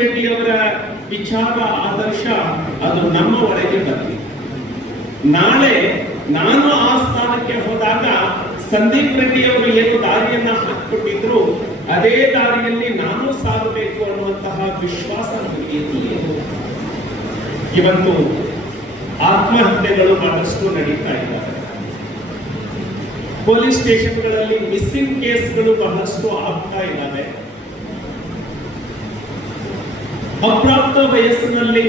ರೆಡ್ಡಿಯವರ ವಿಚಾರ ಆದರ್ಶ ಅದು ನಮ್ಮ ಒಳಗೆ ಬಂದಿದೆ. ನಾಳೆ ನಾನು ಆ ಸ್ಥಾನಕ್ಕೆ ಹೋದಾಗ ಸಂದೀಪ್ ರೆಡ್ಡಿ ಅವರು ಏನು ದಾರಿಯನ್ನ ಹಾಕಿಕೊಟ್ಟಿದ್ರು ಅದೇ ದಾರಿಯಲ್ಲಿ ನಾನು ಸಾಗಬೇಕು ಅನ್ನುವಂತಹ ವಿಶ್ವಾಸ ನನಗೆ. ಇವತ್ತು ಆತ್ಮಹತ್ಯೆಗಳು ಬಹಳಷ್ಟು ನಡೀತಾ ಇದ್ದಾವೆ. ಪೊಲೀಸ್ ಸ್ಟೇಷನ್ಗಳಲ್ಲಿ ಮಿಸ್ಸಿಂಗ್ ಕೇಸ್ಗಳು ಬಹಳಷ್ಟು ಆಗ್ತಾ ಇದ್ದಾವೆ. ಅಪ್ರಾಪ್ತ ವಯಸ್ಸಿನಲ್ಲಿ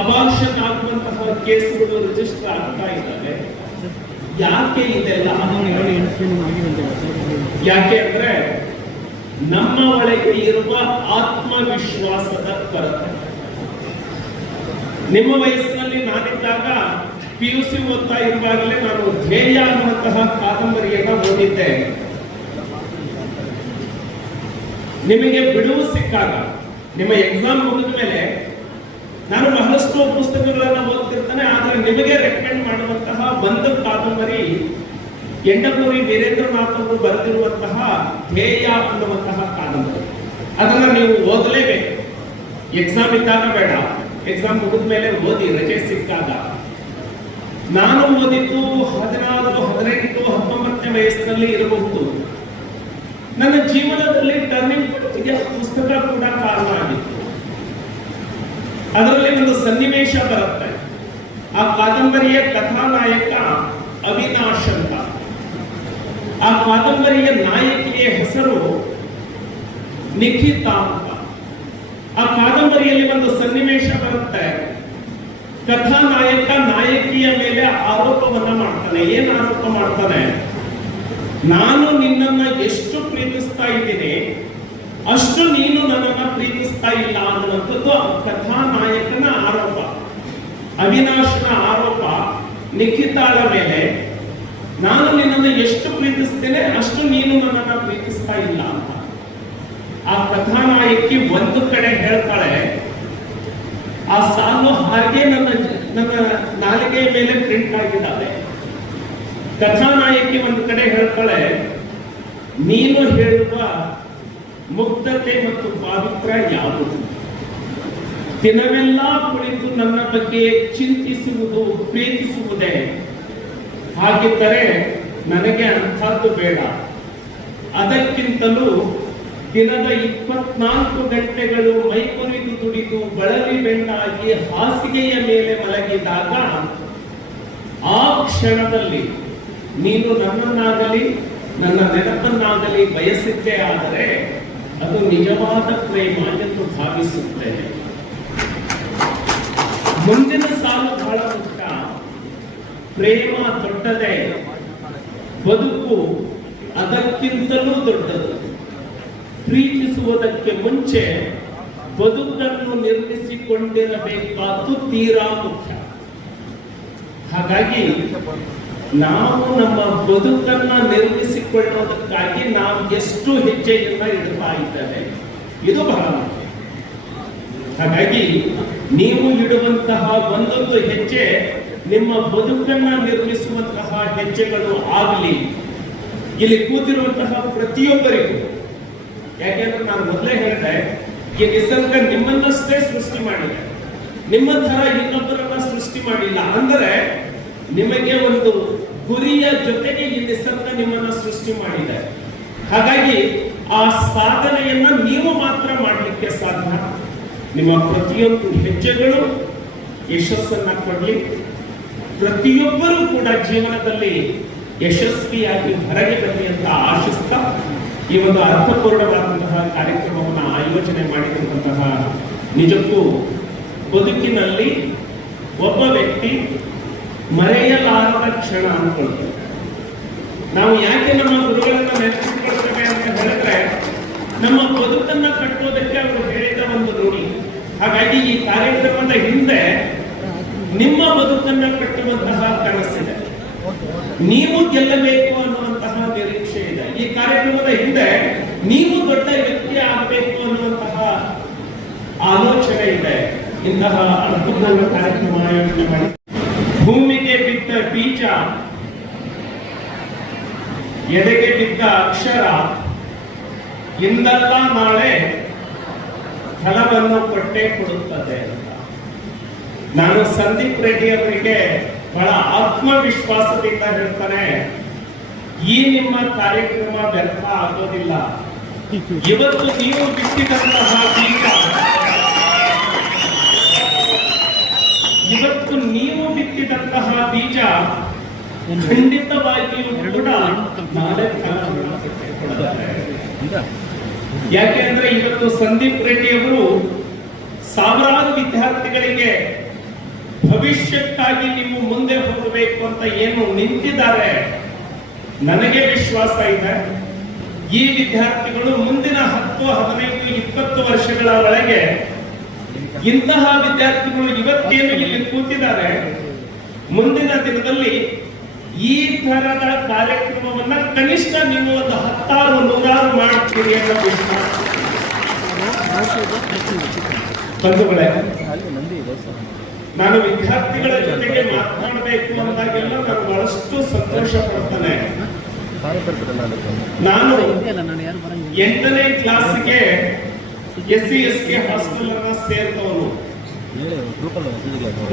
ಅಬಾರ್ಷನ್ ಆಗುವಂತಹ ಕೇಸ್ಗಳು ರಿಜಿಸ್ಟರ್ ಆಗ್ತಾ ಇದ್ದಾವೆ. ಯಾಕೆ ಇದೆಲ್ಲ? ಯಾಕೆ ಅಂದ್ರೆ ನಮ್ಮ ಒಳಗೆ ಇರುವ ಆತ್ಮವಿಶ್ವಾಸದ ಕೊರತೆ. ನಿಮ್ಮ ವಯಸ್ಸಿನಲ್ಲಿ ನಾನಿದ್ದಾಗ PUC ಓದ್ತಾ ಇರುವಾಗಲೇ ನಾನು ಧ್ಯೇಯ ಅನ್ನುವಂತಹ ಕಾದಂಬರಿಯನ್ನ ಓದಿದ್ದೆ. ನಿಮಗೆ ಬಿಡುವು ಸಿಕ್ಕಾಗ, ನಿಮ್ಮ ಎಕ್ಸಾಮ್ ಮುಗಿದ ಮೇಲೆ ನಾನು ಬಹಳಷ್ಟು ಪುಸ್ತಕಗಳನ್ನ ಓದ್ತಿರ್ತಾನೆ. ಆದ್ರೆ ನಿಮಗೆ ರೆಕಮೆಂಡ್ ಮಾಡುವಂತಹ ಒಂದು ಕಾದಂಬರಿ ಎಂಡಮೂರಿ ವೀರೇಂದ್ರನಾಥ್ ಅವರು ಬರೆದಿರುವಂತಹ ಧ್ಯೇಯ ಅನ್ನುವಂತಹ ಕಾದಂಬರಿ. ಅದನ್ನ ನೀವು ಓದಲೇಬೇಕು. ಎಕ್ಸಾಮ್ ಇದ್ದಾಗ ಬೇಡ, ಎಕ್ಸಾಮ್ ಮುಗಿದ ಮೇಲೆ ಓದಿ, ರಜೆ ಸಿಕ್ಕಾಗ. ನಾನು ಓದಿದ್ದು 16, 18, 19ನೇ ವಯಸ್ಸಿನಲ್ಲಿ ಇರಬಹುದು. ನನ್ನ ಜೀವನದಲ್ಲಿ ಟರ್ನಿಂಗ್ ಪುಸ್ತಕ ಕೂಡ ಕಾರಣ ಆಗಿತ್ತು. ಅದರಲ್ಲಿ ಒಂದು ಸನ್ನಿವೇಶ ಬರುತ್ತೆ. ಆ ಕಾದಂಬರಿಯ ಕಥಾನಾಯಕ ಅವಿನಾಶ್ ಅಂತ. ಆ ಕಾದಂಬರಿಯ ನಾಯಕಿಯ ಹೆಸರು ನಿಖಿತಾ ಅಂತ. ಆ ಕಾದಂಬರಿಯಲ್ಲಿ ಒಂದು ಸನ್ನಿವೇಶ ಬರುತ್ತೆ. ಕಥಾನಾಯಕ ನಾಯಕಿಯ ಮೇಲೆ ಆರೋಪವನ್ನ ಮಾಡ್ತಾನೆ. ಏನ್ ಆರೋಪ ಮಾಡ್ತಾನೆ? ನಾನು ನಿನ್ನನ್ನ ಎಷ್ಟು ಪ್ರೀತಿಸ್ತಾ ಇದ್ದೀನಿ ಅಷ್ಟು ನೀನು ನನ್ನನ್ನ ಪ್ರೀತಿಸ್ತಾ ಇಲ್ಲ ಅನ್ನುವಂಥದ್ದು ಕಥಾನಾಯಕನ ಆರೋಪ. ಅವಿನಾಶನ ಆರೋಪ ನಿಖಿತಾಳ ಮೇಲೆ, ನಾನು ನಿನ್ನನ್ನು ಎಷ್ಟು ಪ್ರೀತಿಸ್ತೇನೆ ಅಷ್ಟು ನೀನು ನನ್ನನ್ನ ಪ್ರೀತಿಸ್ತಾ ಇಲ್ಲ ಅಂತ. ಆ ಕಥಾನಾಯಕಿ ಒಂದು ಕಡೆ ಹೇಳ್ತಾಳೆ, ಆ ಸಾಲು ಹಾಗೆ ನನ್ನ ನಾಲಿಗೆಯ ಮೇಲೆ ಪ್ರಿಂಟ್ ಆಗಿದ್ದಾವೆ. ಕಥಾನಾಯಕಿ ಒಂದು ಕಡೆ ಹೇಳ್ತಾಳೆ, ನೀನು ಹೇಳುವ ಮುಗ್ಧತೆ ಮತ್ತು ಪಾವಿತ್ರ್ಯ ಯಾವುದು? ದಿನವೆಲ್ಲ ಕುಳಿತು ನನ್ನ ಬಗ್ಗೆ ಚಿಂತಿಸುವುದು ಪ್ರೀತಿಸುವುದೇ. ಹಾಗಿದ್ದರೆ ನನಗೆ ಅಂಥದ್ದು ಬೇಡ. ಅದಕ್ಕಿಂತಲೂ ದಿನದ 24 ಗಂಟೆಗಳು ಮೈಕೊರಿದು ದುಡಿದು ಬಳಲಿ ಬೆಂಡಾಗಿ ಹಾಸಿಗೆಯ ಮೇಲೆ ಮಲಗಿದಾಗ ಆ ಕ್ಷಣದಲ್ಲಿ ನೀನು ನನ್ನನ್ನಾಗಲಿ ನನ್ನ ನೆನಪನ್ನಾಗಲಿ ಬಯಸಿದ್ದೇ ಆದರೆ ಅದು ನಿಜವಾದ ಪ್ರೇಮ ಎಂದು ಭಾವಿಸುತ್ತೇನೆ. ಮುಂದಿನ ಸಾಲು ಬಹಳ ಮುಖ್ಯ. ಪ್ರೇಮ ದೊಡ್ಡದೇ, ಬದುಕು ಅದಕ್ಕಿಂತಲೂ ದೊಡ್ಡದು. ಪ್ರೀತಿಸುವುದಕ್ಕೆ ಮುಂಚೆ ಬದುಕನ್ನು ನಿರ್ಮಿಸಿಕೊಂಡಿರಬೇಕಾದ್ದು ತೀರಾ ಮುಖ್ಯ. ಹಾಗಾಗಿ ನಾವು ನಮ್ಮ ಬದುಕನ್ನ ನಿರ್ಮಿಸಿಕೊಳ್ಳುವುದಕ್ಕಾಗಿ ನಾವು ಎಷ್ಟು ಹೆಜ್ಜೆಯನ್ನ ಇಡ್ತಾ ಇದ್ದೇವೆ, ಇದು ಬಹಳ ಮುಖ್ಯ. ಹಾಗಾಗಿ ನೀವು ಇಡುವಂತಹ ಒಂದೊಂದು ಹೆಜ್ಜೆ ನಿಮ್ಮ ಬದುಕನ್ನ ನಿರ್ಮಿಸುವಂತಹ ಹೆಜ್ಜೆಗಳು ಆಗಲಿ. ಇಲ್ಲಿ ಕೂತಿರುವಂತಹ ಪ್ರತಿಯೊಬ್ಬರಿಗೂ, ಯಾಕೆಂದ್ರೆ ನಾನು ಮೊದಲೇ ಹೇಳಿದೆ, ಈ ನಿಸರ್ಗ ನಿಮ್ಮನ್ನಷ್ಟೇ ಸೃಷ್ಟಿ ಮಾಡಿದೆ, ನಿಮ್ಮ ತರ ಇನ್ನೊಬ್ಬರನ್ನ ಸೃಷ್ಟಿ ಮಾಡಿಲ್ಲ. ಅಂದರೆ ನಿಮಗೆ ಒಂದು ಗುರಿಯ ಜೊತೆಗೆ ಈ ನಿಸರ್ಗ ನಿಮ್ಮನ್ನ ಸೃಷ್ಟಿ ಮಾಡಿದೆ. ಹಾಗಾಗಿ ಆ ಸಾಧನೆಯನ್ನ ನೀವು ಮಾತ್ರ ಮಾಡಲಿಕ್ಕೆ ಸಾಧ್ಯ. ನಿಮ್ಮ ಪ್ರತಿಯೊಂದು ಹೆಜ್ಜೆಗಳು ಯಶಸ್ಸನ್ನ ಕೊಡ್ಲಿ. ಪ್ರತಿಯೊಬ್ಬರೂ ಕೂಡ ಜೀವನದಲ್ಲಿ ಯಶಸ್ವಿಯಾಗಿ ಹೊರಗೆ ಬರಲಿ ಅಂತ ಆಶಿಸ್ತಾ ಈ ಒಂದು ಅರ್ಥಪೂರ್ಣವಾದಂತಹ ಕಾರ್ಯಕ್ರಮವನ್ನು ಆಯೋಜನೆ ಮಾಡಿದಂತಹ ನಿಜಕ್ಕೂ ಬದುಕಿನಲ್ಲಿ ಒಬ್ಬ ವ್ಯಕ್ತಿ ಮರೆಯಲಾರದ ಕ್ಷಣ ಅನ್ಕೊಳ್ತೇವೆ. ನಾವು ಯಾಕೆ ನಮ್ಮ ಗುರುಗಳನ್ನ ನೆನಪಿಸಿಕೊಳ್ತೇವೆ ಅಂತ ಹೇಳಿದ್ರೆ, ನಮ್ಮ ಬದುಕನ್ನ ಕಟ್ಟುವುದಕ್ಕೆ ಅವರು ಹೇಳಿದ ಒಂದು ನುಡಿ. ಹಾಗಾಗಿ ಈ ಕಾರ್ಯಕ್ರಮದ ಹಿಂದೆ ನಿಮ್ಮ ಬದುಕನ್ನ ಕಟ್ಟುವಂತಹ ಕನಸಿದೆ, ನೀವು ಗೆಲ್ಲಬೇಕು ಅನ್ನುವಂತಹ ನಿರೀಕ್ಷೆ ಇದೆ. ಈ ಕಾರ್ಯಕ್ರಮದ ಹಿಂದೆ ನೀವು ದೊಡ್ಡ ವ್ಯಕ್ತಿ ಆಗಬೇಕು ಅನ್ನುವಂತಹ ಆಲೋಚನೆ ಇದೆ. ಇಂತಹ ಅದ್ಭುತ ಕಾರ್ಯಕ್ರಮ ಆಯೋಜನೆ ಮಾಡಿ ಭೂಮಿಗೆ ಬಿದ್ದ ಬೀಜ, ಎದೆಗೆ ಬಿದ್ದ ಅಕ್ಷರ, ಇಂದಲ್ಲ ನಾಳೆ ಫಲವನ್ನು ಕೊಟ್ಟೇ ಕೊಡುತ್ತದೆ ಅಂತ. ನಾನು ಸಂದೀಪ್ ರೆಡ್ಡಿ ಅವರಿಗೆ ಬಹಳ ಆತ್ಮವಿಶ್ವಾಸದಿಂದ ಹೇಳ್ತಾನೆ, ಈ ನಿಮ್ಮ ಕಾರ್ಯಕ್ರಮ ವ್ಯರ್ಥ ಆಗೋದಿಲ್ಲ. ಇವತ್ತು ನೀವು ಬಿತ್ತಿದಂತಹ ಬೀಜ, ಇವತ್ತು ನೀವು ಬಿತ್ತಿದಂತಹ ಬೀಜ ಖಂಡಿತವಾಗಿಯೂ ಕೂಡ ನಾಳೆ ಫಲವನ್ನು ಕೊಡುತ್ತದೆ. ಯಾಕೆ ಅಂದ್ರೆ ಇವತ್ತು ಸಂದೀಪ್ ರೆಡ್ಡಿ ಅವರು ಸಾವಿರಾರು ವಿದ್ಯಾರ್ಥಿಗಳಿಗೆ ಭವಿಷ್ಯಕ್ಕಾಗಿ ನೀವು ಮುಂದೆ ಹೋಗಬೇಕು ಅಂತ ಏನು ನಿಂತಿದ್ದಾರೆ, ನನಗೆ ವಿಶ್ವಾಸ ಇದೆ ಈ ವಿದ್ಯಾರ್ಥಿಗಳು ಮುಂದಿನ 10, 15, 20 ವರ್ಷಗಳ ಒಳಗೆ ಇಂತಹ ವಿದ್ಯಾರ್ಥಿಗಳು ಇವತ್ತೇನು ಇಲ್ಲಿ ಕೂತಿದ್ದಾರೆ, ಮುಂದಿನ ದಿನದಲ್ಲಿ ಈ ತರದ ಕಾರ್ಯಕ್ರಮವನ್ನ ಕನಿಷ್ಠ ನೀವು ಒಂದು 10, 100 ಮಾಡ್ತೀರಿ ಅನ್ನೋ ವಿಶ್ವಾಸ. ಬಂಧುಗಳೇ, ನಾನು ವಿದ್ಯಾರ್ಥಿಗಳ ಜೊತೆಗೆ ಮಾತನಾಡಬೇಕು ಅಂದಾಗೆಲ್ಲ ನಾನು ಬಹಳಷ್ಟು ಸಂತೋಷ ಪಡ್ತಾನೆ. ನಾನು 8ನೇ ಕ್ಲಾಸ್ಗೆ SC/ST ಹಾಸ್ಟೆಲ್ ಅನ್ನ ಸೇರಿದವನು.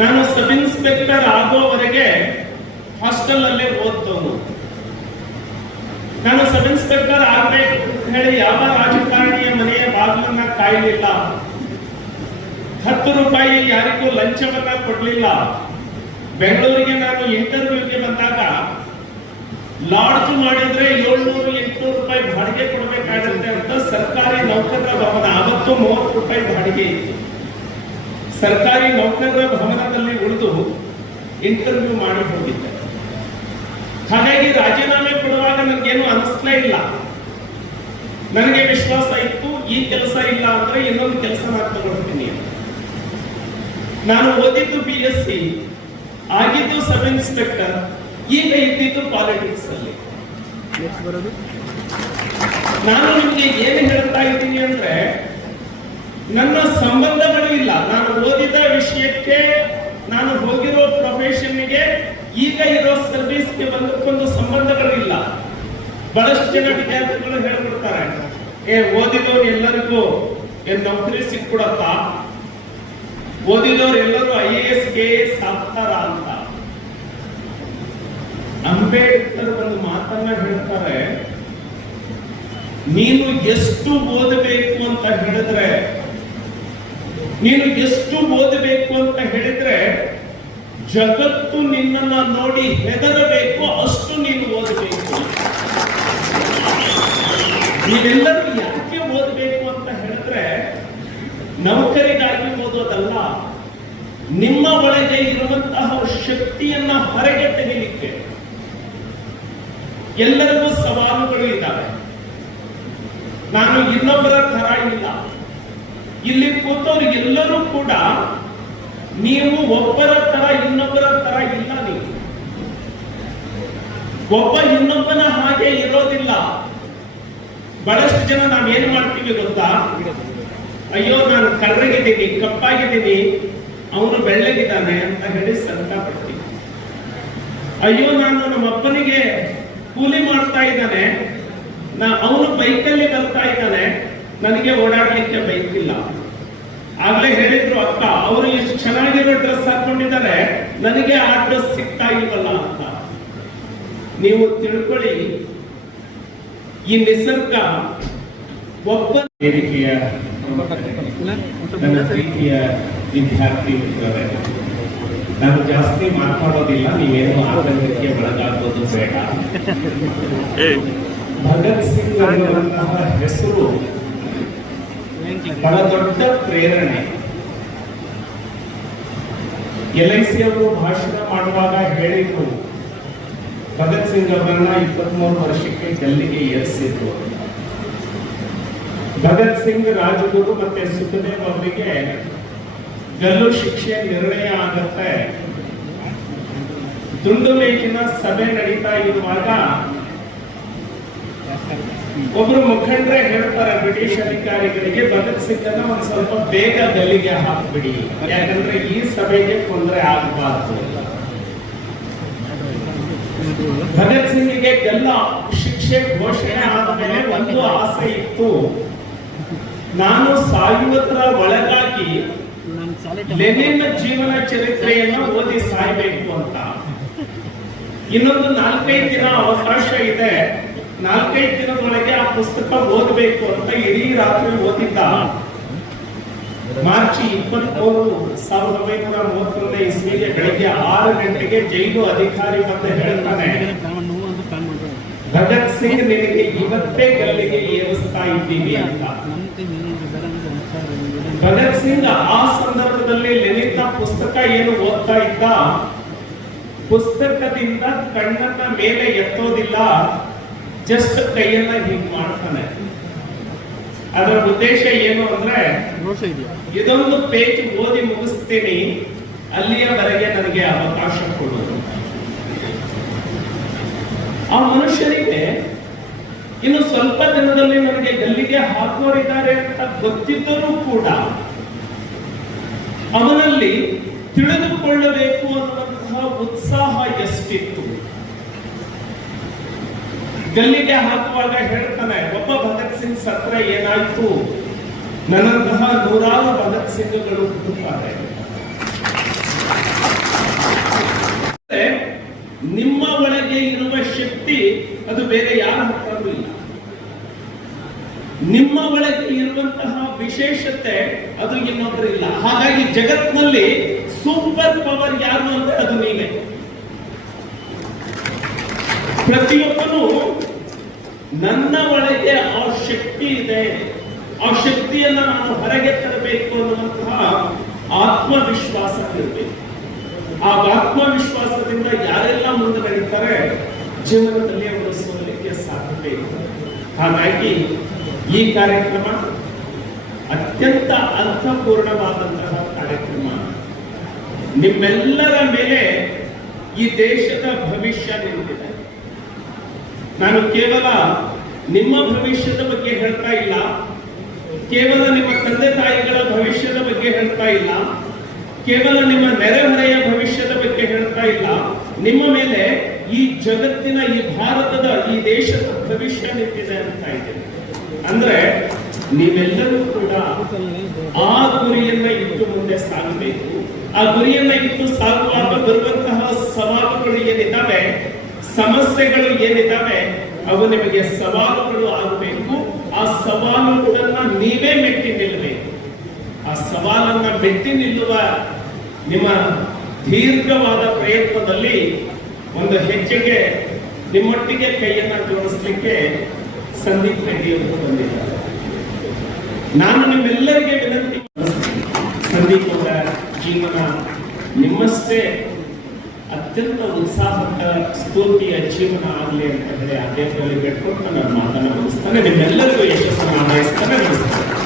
ನಾನು ಸಬ್ ಇನ್ಸ್ಪೆಕ್ಟರ್ ಆಗೋವರೆಗೆ ಹಾಸ್ಟೆಲ್ ಅಲ್ಲೇ ಓದ್ದವನು. ನಾನು ಸಬ್ ಇನ್ಸ್ಪೆಕ್ಟರ್ ಆಗ್ಬೇಕು ಅಂತ ಹೇಳಿ ಯಾವ ರಾಜಕಾರಣಿಯ ಮನೆಯ ಬಾಗಿಲನ್ನ ಕಾಯಲಿಲ್ಲ. 10 ರೂಪಾಯಿ ಯಾರಿಗೂ ಲಂಚವನ್ನ ಕೊಡ್ಲಿಲ್ಲ. ಬೆಂಗಳೂರಿಗೆ ನಾನು ಇಂಟರ್ವ್ಯೂಗೆ ಬಂದಾಗ ಲಾಡ್ಜ್ ಮಾಡಿದ್ರೆ 700-800 ರೂಪಾಯಿ ಬಾಡಿಗೆ ಕೊಡಬೇಕಾಗುತ್ತೆ ಅಂತ ಸರ್ಕಾರಿ ನೌಕರರ ಭವನ, ಅವತ್ತು 30 ರೂಪಾಯಿ ಬಾಡಿಗೆ ಇತ್ತು. ಸರ್ಕಾರಿ ನೌಕರರ ಭವನದಲ್ಲಿ ಉಳಿದು ಇಂಟರ್ವ್ಯೂ ಮಾಡಿ ಹೋಗಿದ್ದೆ. ಹಾಗಾಗಿ ರಾಜೀನಾಮೆ ಕೊಡುವಾಗ ನನಗೇನು ಅನಿಸ್ಲೇ ಇಲ್ಲ. ನನಗೆ ವಿಶ್ವಾಸ ಇತ್ತು, ಈ ಕೆಲಸ ಇಲ್ಲ ಅಂದ್ರೆ ಇನ್ನೊಂದು ಕೆಲಸ ನಾನು ತಗೊಳ್ತೀನಿ. ನಾನು ಓದಿದ್ದು BSc, ಆಗಿದ್ದು ಸಬ್ ಇನ್ಸ್ಪೆಕ್ಟರ್, ಈಗ ಇದ್ದಿದ್ದು ಪಾಲಿಟಿಕ್ಸ್ ಅಲ್ಲಿ. ನಾನು ನಿಮ್ಗೆ ಏನು ಹೇಳ್ತಾ ಇದ್ದೀನಿ ಅಂದ್ರೆ, ನನ್ನ ಸಂಬಂಧಗಳು ಇಲ್ಲ. ನಾನು ಓದಿದ ವಿಷಯಕ್ಕೆ, ನಾನು ಹೋಗಿರೋ ಪ್ರೊಫೆಷನ್ಗೆ, ಈಗ ಇರೋ ಸರ್ವಿಸ್ಗೆ ಬಂದಕ್ಕೊಂದು ಸಂಬಂಧಗಳು ಇಲ್ಲ. ಬಹಳಷ್ಟು ಜನ ವಿದ್ಯಾರ್ಥಿಗಳು ಹೇಳ್ಬಿಡ್ತಾರೆ, ಓದಿದವ್ರು ಎಲ್ಲರಿಗೂ ನೌಕರಿ ಸಿಕ್ಬಿಡತ್ತಾ, ಓದಿದವ್ರು ಎಲ್ಲರೂ IAS KAS ಆಗ್ತಾರ ಅಂತ. ಅಂಬೇಡ್ಕರ್ ಒಂದು ಮಾತನ್ನ ಹೇಳ್ತಾರೆ, ನೀನು ಎಷ್ಟು ಓದಬೇಕು ಅಂತ ಹೇಳಿದ್ರೆ, ಜಗತ್ತು ನಿನ್ನನ್ನ ನೋಡಿ ಹೆದರಬೇಕು, ಅಷ್ಟು ನೀನು ಓದಬೇಕು. ನೀವೆಲ್ಲರೂ ಯಾಕೆ ಓದಬೇಕು ಅಂತ ಹೇಳಿದ್ರೆ, ನೌಕರಿಗಾಗಿ ಓದೋದಲ್ಲ, ನಿಮ್ಮ ಒಳಗೆ ಇರುವಂತಹ ಶಕ್ತಿಯನ್ನ ಹೊರಗೆ ತೆಗೆಯಲಿಕ್ಕೆ. ಎಲ್ಲರಿಗೂ ಸವಾಲುಗಳು ಇದ್ದಾವೆ. ನಾನು ಇನ್ನೊಬ್ಬರ ತರ ಇಲ್ಲ. ಇಲ್ಲಿ ಕೂತವ್ರಿಗೆಲ್ಲರೂ ಕೂಡ ನೀವು ಒಬ್ಬರ ತರ ಇನ್ನೊಬ್ಬರ ತರ ಇಲ್ಲ. ನೀವು ಒಬ್ಬ ಇನ್ನೊಬ್ಬನ ಹಾಗೆ ಇರೋದಿಲ್ಲ. ಬಹಳಷ್ಟು ಜನ ನಾವೇನ್ ಮಾಡ್ತೀವಿ ಗೊತ್ತಾ, ಅಯ್ಯೋ ನಾನು ಕರ್ರಗಿದ್ದೀನಿ, ಕಪ್ಪಾಗಿದ್ದೀನಿ, ಅವನು ಬೆಳ್ಳಗಿದ್ದಾನೆ ಅಂತ ಹೇಳಿ ಸಂಕಟ ಪಡ್ತೀವಿ. ಅಯ್ಯೋ ನಾನು ನಮ್ಮ ಅಪ್ಪನಿಗೆ ಕೂಲಿ ಮಾಡ್ತಾ ಇದ್ದಾನೆ, ಅವನು ಬೈಕಲ್ಲಿ ಬರ್ತಾ ಇದ್ದಾನೆ, ನನಗೆ ಓಡಾಡ್ಲಿಕ್ಕೆ ಬೈಕ್ ಇಲ್ಲ. ಆಗ್ಲೇ ಹೇಳಿದ್ರು ಅಕ್ಕ, ಅವರು ಎಷ್ಟು ಚೆನ್ನಾಗಿರೋ ಡ್ರೆಸ್ ಹಾಕೊಂಡಿದ್ದಾರೆ, ನನಗೆ ಆ ಡ್ರೆಸ್ ಸಿಗ್ತಾ ಇಲ್ವಲ್ಲ ಅಂತ. ನೀವು ತಿಳ್ಕೊಳ್ಳಿ, ಈ ನಿಸರ್ಗ ಒಬ್ಬ ವೇದಿಕೆಯ ನನ್ನ ಪ್ರೀತಿಯ ವಿದ್ಯಾರ್ಥಿ ಮಿತ್ರರೇ, ನಾನು ಜಾಸ್ತಿ ಮಾತಾಡೋದಿಲ್ಲ, ನೀವೇನು ಆತಂಕಕ್ಕೆ ಒಳಗಾಗೋದು ಬೇಡ. ಭಗತ್ ಸಿಂಗ್ ಅನ್ನುವಂತಹ ಹೆಸರು ಬಹಳ ದೊಡ್ಡ ಪ್ರೇರಣೆ. LIC ಅವರು ಭಾಷಣ ಮಾಡುವಾಗ ಹೇಳಿದ್ರು, ಭಗತ್ ಸಿಂಗ್ ಅವರನ್ನ 23 ವರ್ಷಕ್ಕೆ ಗಲ್ಲಿಗೆ ಏರಿಸಿದ್ರು. ಭಗತ್ ಸಿಂಗ್, ರಾಜಗುರು ಮತ್ತೆ ಸುಖದೇವ್ ಅವರಿಗೆ ಗಲ್ಲು ಶಿಕ್ಷೆ ನಿರ್ಣಯ ಆಗತ್ತೆ. ದುಂಡು ಮೇಜಿನ ಸಭೆ ನಡೀತಾ ಇರುವಾಗ ಒಬ್ರು ಮುಖಂಡರೇ ಹೇಳ್ತಾರೆ ಬ್ರಿಟಿಷ್ ಅಧಿಕಾರಿಗಳಿಗೆ, ಭಗತ್ ಸಿಂಗ್ ಅನ್ನ ಒಂದ್ ಸ್ವಲ್ಪ ಬೇಗ ಗಲ್ಲಿಗೆ ಹಾಕ್ಬಿಡಿ, ಯಾಕಂದ್ರೆ ಈ ಸಭೆಗೆ ತೊಂದರೆ ಆಗಬಾರ್ದು. ಭಗತ್ ಸಿಂಗ್ಗೆ ಗಲ್ಲ ಶಿಕ್ಷೆ ಘೋಷಣೆ ಆದ ಮೇಲೆ ಒಂದು ಆಸೆ ಇತ್ತು, ನಾನು ಸಾಯುವುದರ ಒಳಗಾಗಿ ಲೆನಿನ್ ಜೀವನ ಚರಿತ್ರೆಯನ್ನು ಓದಿ ಸಾಯಬೇಕು ಅಂತ. ಇನ್ನೊಂದು 4-5 ದಿನ ಅವಕಾಶ ಇದೆ, 4-5 ದಿನದೊಳಗೆ ಆ ಪುಸ್ತಕ ಓದಬೇಕು ಅಂತ ಇಡೀ ರಾತ್ರಿ ಓದಿದ್ದ. ಮಾರ್ಚ್ 23, 1931 ಇಸ್ವಿಗೆ ಬೆಳಿಗ್ಗೆ 6 ಗಂಟೆಗೆ ಜೈಲು ಅಧಿಕಾರಿ ಬಂದು ಹೇಳ್ತಾನೆ, ಭಗತ್ ಸಿಂಗ್ ನಿನಗೆ ಇವತ್ತೇ ಗಲ್ಲಿಗೆ ಏರಿಸ್ತಾ ಇದ್ದೀವಿ ಅಂತ. ಭಗತ್ ಸಿಂಗ್ ಆ ಸಂದರ್ಭದಲ್ಲಿ ಲೆನಿನ್ನ ಪುಸ್ತಕ ಏನು ಓದ್ತಾ ಇದ್ದ, ಪುಸ್ತಕದಿಂದ ಕಣ್ಣನ್ನ ಮೇಲೆ ಎತ್ತೋದಿಲ್ಲ, ಜಸ್ಟ್ ಕೈಯನ್ನ ಹೀಗೆ ಮಾಡ್ತಾನೆ. ಅದರ ಉದ್ದೇಶ ಏನು ಅಂದ್ರೆ, ಇದೊಂದು ಪೇಜ್ ಓದಿ ಮುಗಿಸ್ತೀನಿ, ಅಲ್ಲಿಯವರೆಗೆ ನನಗೆ ಅವಕಾಶ ಕೊಡು. ಆ ಮನುಷ್ಯರಿಗೆ ಇನ್ನು ಸ್ವಲ್ಪ ದಿನದಲ್ಲಿ ನನಗೆ ಗಲ್ಲಿಗೆ ಹಾಕೋರಿದ್ದಾರೆ ಅಂತ ಗೊತ್ತಿದ್ದರೂ ಕೂಡ ಅವನಲ್ಲಿ ತಿಳಿದುಕೊಳ್ಳಬೇಕು ಅನ್ನುವಂತಹ ಉತ್ಸಾಹ ಎಷ್ಟಿತ್ತು. ಗಲ್ಲಿಗೆ ಹಾಕುವಾಗ ಹೇಳ್ತಾನೆ, ಒಬ್ಬ ಭಗತ್ ಸಿಂಗ್ ಸತ್ರ ಏನಾಯ್ತು, ನನ್ನಂತಹ 100 ಭಗತ್ ಸಿಂಗ್ಗಳು ಹುಟ್ಟುತ್ತಾರೆ. ನಿಮ್ಮ ಒಳಗೆ ಇರುವ ಶಕ್ತಿ ಅದು ಬೇರೆ ಯಾರ ಹತ್ರವೂ ಇಲ್ಲ. ನಿಮ್ಮ ಒಳಗೆ ಇರುವಂತಹ ವಿಶೇಷತೆ ಅದು ಇನ್ನೊಬ್ಬರಿಲ್ಲ. ಹಾಗಾಗಿ ಜಗತ್ತಿನಲ್ಲಿ ಸೂಪರ್ ಪವರ್ ಯಾರು ಅಂದ್ರೆ ಅದು ನೀವೇ. ಪ್ರತಿಯೊಬ್ಬನು ನನ್ನ ಒಳಗೆ ಆ ಶಕ್ತಿ ಇದೆ, ಆ ಶಕ್ತಿಯನ್ನ ನಾನು ಹೊರಗೆ ತರಬೇಕು ಅನ್ನುವಂತಹ ಆತ್ಮವಿಶ್ವಾಸ ಇರಬೇಕು. ಆ ಆತ್ಮವಿಶ್ವಾಸದಿಂದ ಯಾರೆಲ್ಲ ಮುಂದೆ ನಡೀತಾರೆ ಜೀವನದಲ್ಲಿ ಅವರು ಸೋಲಿಕ್ಕೆ ಸಾಧ್ಯತೆ ಇದೆ. ಹಾಗಾಗಿ ಈ ಕಾರ್ಯಕ್ರಮ ಅತ್ಯಂತ ಅರ್ಥಪೂರ್ಣವಾದಂತಹ ಕಾರ್ಯಕ್ರಮ. ನಿಮ್ಮೆಲ್ಲರ ಮೇಲೆ ಈ ದೇಶದ ಭವಿಷ್ಯ ನಿಂತಿದೆ. ನಾನು ಕೇವಲ ನಿಮ್ಮ ಭವಿಷ್ಯದ ಬಗ್ಗೆ ಹೇಳ್ತಾ ಇಲ್ಲ, ಕೇವಲ ನಿಮ್ಮ ತಂದೆ ತಾಯಿಗಳ ಭವಿಷ್ಯದ ಬಗ್ಗೆ ಹೇಳ್ತಾ ಇಲ್ಲ, ಕೇವಲ ನಿಮ್ಮ ನೆರೆಹೊರೆಯ ಭವಿಷ್ಯದ ಬಗ್ಗೆ ಹೇಳ್ತಾ ಇಲ್ಲ. ನಿಮ್ಮ ಮೇಲೆ ಈ ಜಗತ್ತಿನ, ಈ ಭಾರತದ, ಈ ದೇಶದ ಭವಿಷ್ಯ ನಿಂತಿದೆ ಅಂತ ಇದೆ. ಅಂದ್ರೆ ನೀವೆಲ್ಲರೂ ಕೂಡ ಆ ಗುರಿಯನ್ನ ಇಟ್ಟು ಮುಂದೆ ಸಾಗಬೇಕು. ಆ ಗುರಿಯನ್ನ ಇಟ್ಟು ಸಾಗುವಾಗ ಬರುವಂತಹ ಸವಾಲುಗಳು ಏನಿದ್ದಾವೆ, ಸಮಸ್ಯೆಗಳು ಏನಿದ್ದಾವೆ, ಅವು ನಿಮಗೆ ಸವಾಲುಗಳು ಆಗಬೇಕು. ಆ ಸವಾಲುಗಳನ್ನ ನೀವೇ ಮೆಟ್ಟಿ ನಿಲ್ಲಬೇಕು. ಆ ಸವಾಲನ್ನ ಮೆಟ್ಟಿ ನಿಲ್ಲುವ ನಿಮ್ಮ ದೀರ್ಘವಾದ ಪ್ರಯತ್ನದಲ್ಲಿ ಒಂದು ಹೆಜ್ಜೆಗೆ ನಿಮ್ಮೊಟ್ಟಿಗೆ ಕೈಯನ್ನ ಜೋಡಿಸಲಿಕ್ಕೆ ಸಂದೀಪ್ ರೆಡ್ಡಿ ಅವರು ಬಂದಿದ್ದಾರೆ. ನಾನು ನಿಮ್ಮೆಲ್ಲರಿಗೆ ವಿನಂತಿ, ಸಂದೀಪ್ ಅವರ ಜೀವನ ನಿಮ್ಮಷ್ಟೇ ಅತ್ಯಂತ ಉತ್ಸಾಹಕ ಸ್ಫೂರ್ತಿಯ ಜೀವನ ಆಗಲಿ ಅಂತ ಹೇಳಿ ಅದೇ ಬೇಡ್ಕೊಂಡು ನನ್ನ ಮಾತನ್ನು ಮುಗಿಸ್ತಾನೆ. ನಿಮ್ಮೆಲ್ಲರಿಗೂ ಯಶಸ್ಸನ್ನು ಹಾರೈಸ್ತಾನೆ. ನಮಸ್ಕಾರ.